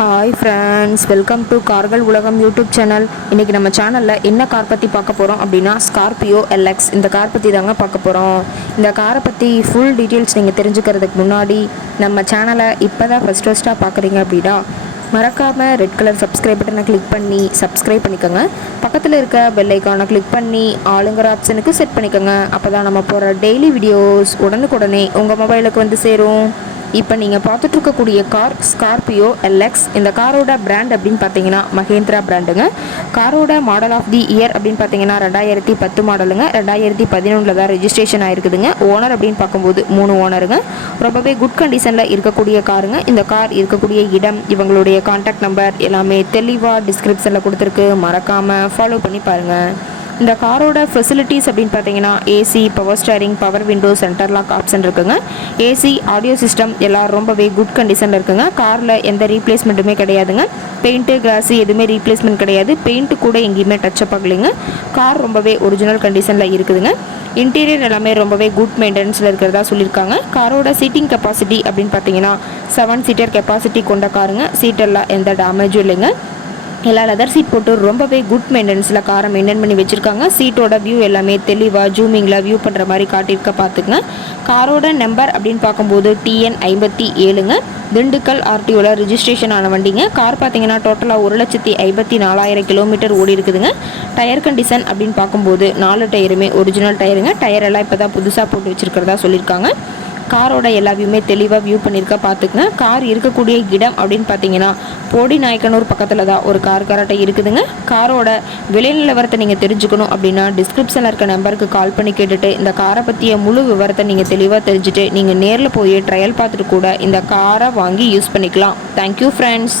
Hi friends, welcome to கார்கள் உலகம் YouTube channel. இன்றைக்கி நம்ம சேனலில் என்ன கார் பற்றி பார்க்க போகிறோம் அப்படின்னா ஸ்கார்பியோ எல்எக்ஸ் இந்த கார் பற்றி தாங்க பார்க்க போகிறோம். இந்த காரை பற்றி ஃபுல் டீட்டெயில்ஸ் நீங்கள் தெரிஞ்சுக்கிறதுக்கு முன்னாடி நம்ம சேனலை இப்போ தான் ஃபஸ்ட்டாக பார்க்குறீங்க அப்படின்னா மறக்காமல் ரெட் கலர் சப்ஸ்கிரைப் பட்டனை கிளிக் பண்ணி சப்ஸ்கிரைப் பண்ணிக்கோங்க. பக்கத்தில் இருக்க பெல் ஐக்கானை கிளிக் பண்ணி ஆளுங்கிற ஆப்ஷனுக்கு செட் பண்ணிக்கோங்க. அப்போ தான் நம்ம போகிற டெய்லி வீடியோஸ் உடனுக்குடனே உங்கள் மொபைலுக்கு வந்து சேரும். இப்போ நீங்கள் பார்த்துட்ருக்கக்கூடிய கார் ஸ்கார்பியோ எல்எக்ஸ். இந்த காரோட பிராண்ட் அப்படின்னு பார்த்தீங்கன்னா மஹேந்திரா பிராண்டுங்க. காரோட மாடல் ஆஃப் தி இயர் அப்படின்னு பார்த்தீங்கன்னா 2010 மாடலுங்க. 2011 தான் ரெஜிஸ்ட்ரேஷன் ஆகிருக்குதுங்க. ஓனர் அப்படின்னு பார்க்கும்போது 3 ஓனருங்க. ரொம்பவே குட் கண்டிஷனில் இருக்கக்கூடிய காருங்க. இந்த கார் இருக்கக்கூடிய இடம், இவங்களுடைய கான்டாக்ட் நம்பர் எல்லாமே தெளிவாக டிஸ்கிரிப்ஷனில் கொடுத்துருக்கு. மறக்காமல் ஃபாலோ பண்ணி பாருங்கள். இந்த காரோட ஃபெசிலிட்டிஸ் அப்படின்னு பார்த்தீங்கன்னா AC, power steering, power window, centre lock option இருக்குங்க. ஏசி, ஆடியோ சிஸ்டம் எல்லாம் ரொம்பவே குட் கண்டிஷனில் இருக்குங்க. காரில் எந்த ரீப்ளேஸ்மெண்ட்டுமே கிடையாதுங்க. பெயிண்ட்டு, கிளாஸு எதுவுமே ரீப்ளேஸ்மெண்ட் கிடையாது. பெயிண்ட்டு கூட எங்கேயுமே டச்சப் ஆகலைங்க. கார் ரொம்பவே ஒரிஜினல் கண்டிஷனில் இருக்குதுங்க. இன்டீரியர் எல்லாமே ரொம்பவே குட் மெயின்டெனன்ஸில் இருக்கிறதா சொல்லியிருக்காங்க. காரோட சீட்டிங் கெப்பாசிட்டி அப்படின்னு பார்த்தீங்கன்னா 7 சீட்டர் கெப்பாசிட்டி கொண்ட காருங்க. சீட்டெல்லாம் எந்த டேமேஜும் இல்லைங்க. எல்லா லெதர் சீட் போட்டு ரொம்பவே குட் மெயின்டெனன்ஸில் காரை மெயின்டைன் பண்ணி வச்சுருக்காங்க. சீட்டோட வியூ எல்லாமே தெளிவாக ஜூமிங்கில் வியூ பண்ணுற மாதிரி காட்டியிருக்க பார்த்துக்குங்க. காரோட நம்பர் அப்படின்னு பார்க்கும்போது TN 57ங்க. திண்டுக்கல் RTOவில் ரிஜிஸ்ட்ரேஷன் ஆன வண்டிங்க. கார் பார்த்தீங்கன்னா டோட்டலாக 1,54,000 கிலோமீட்டர் ஓடி இருக்குதுங்க. டயர் கண்டிஷன் அப்படின்னு பார்க்கும்போது 4 டயருமே ஒரிஜினல் டயருங்க. டயர் எல்லாம் இப்போ தான் புதுசாக போட்டு வச்சுருக்கிறதா சொல்லியிருக்காங்க. காரோட எல்லா வியூமே தெளிவாக வியூ பண்ணியிருக்க பார்த்துக்குங்க. கார் இருக்கக்கூடிய இடம் அப்படின்னு பார்த்தீங்கன்னா போடி நாயக்கனூர் பக்கத்தில் தான் ஒரு கார் கராட்டை இருக்குதுங்க. காரோட விலை நிலவரத்தை நீங்கள் தெரிஞ்சுக்கணும் அப்படின்னா டிஸ்கிரிப்ஷனில் இருக்க நம்பருக்கு கால் பண்ணி கேட்டுட்டு இந்த காரை பற்றிய முழு விவரத்தை நீங்கள் தெளிவாக தெரிஞ்சுட்டு நீங்கள் நேரில் போய் ட்ரையல் பார்த்துட்டு கூட இந்த காரை வாங்கி யூஸ் பண்ணிக்கலாம். Thank you friends.